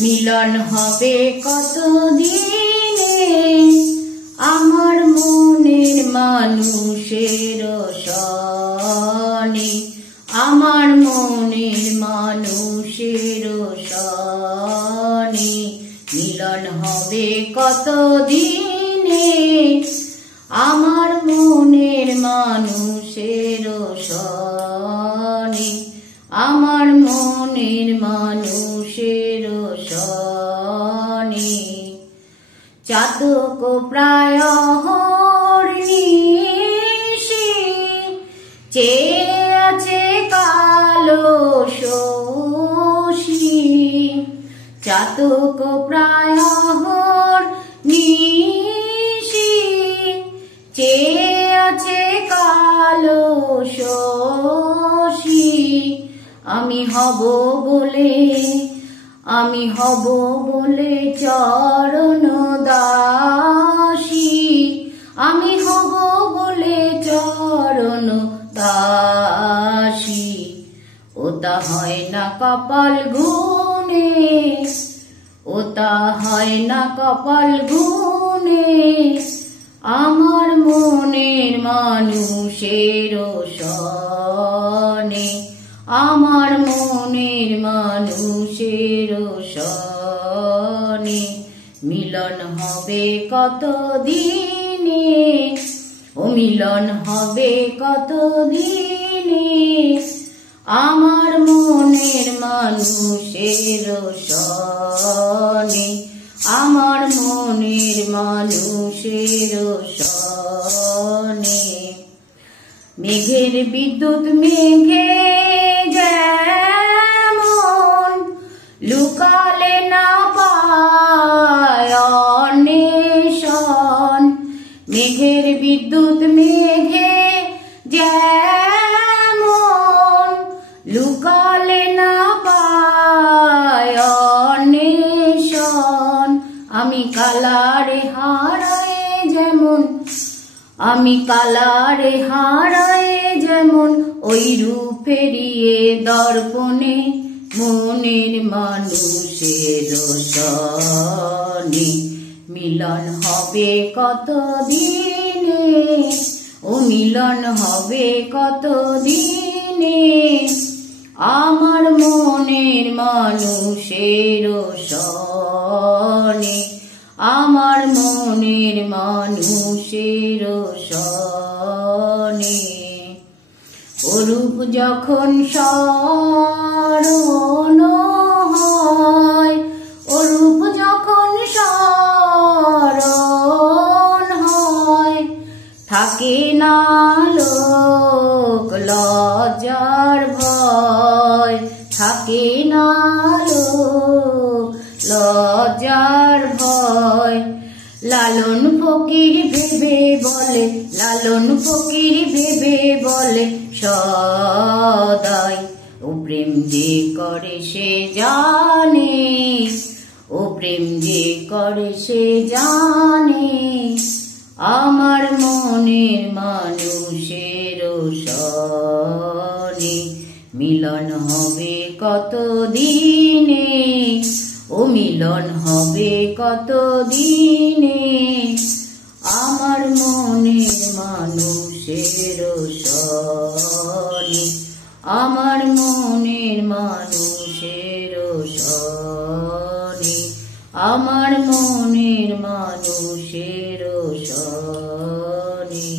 মিলন হবে কতদিনে আমার মনের মানুষের সনে, আমার মনের মানুষের সনে। মিলন হবে কতদিনে আমার মনের মানুষের সনে, আমার মনের মানুষের সনে। চাতক প্রায় হরিণী চেয়ে আছে কালো শশী, চাতক প্রায় হরিণী চেয়ে আছে কালো শশী। আমি হব বলে চরণ দাসী, আমি হব বলে চরণ দাসী। ওটা হয় না কপাল গুনে, ওটা হয় না কপাল গুনে আমার মনের মানুষের সনে, আমার মনের মানুষের সনে। মিলন হবে কতদিনে, ও মিলন হবে কতদিনে আমার মনের মানুষের সনে, আমার মনের মানুষের সনে। মেঘের বিদ্যুৎ মেঘে যেমন লুকালে না পায় অন্বেষণ, মেঘের বিদ্যুৎ মেঘে যেমন লুকালে না পায় অন্বেষণ। আমি কালারে হারায়ে যেমন, আমি কালারে হারায়ে যেমন ওই রূপ ফেরিয়ে দর্পণে মনের মানুষের সনে। মিলন হবে কতদিনে, ও মিলন হবে কতদিনে আমার মনের মানুষের সনে, আমার মনের মানুষের সনে। অরূপ যখন স্মরণ হয়, অরূপ যখন স্মরণ হয়, থাকে না লোক লজ্জার ভয়, থাকে না লোক লজ্জার ভয়। লালন ফকির ভেবে বলে, লালন ফকির ভেবে বলে সদাই, ও প্রেম যে করে সে জানে, ও প্রেম যে করে সে জানে আমার মনের মানুষের সনে। মিলন হবে কতদিনে, ও মিলন হবে কতদিনে আমার মনের মানুষের সনে, আমার মনের মানুষের সনে, আমার মনের মানুষের সনে।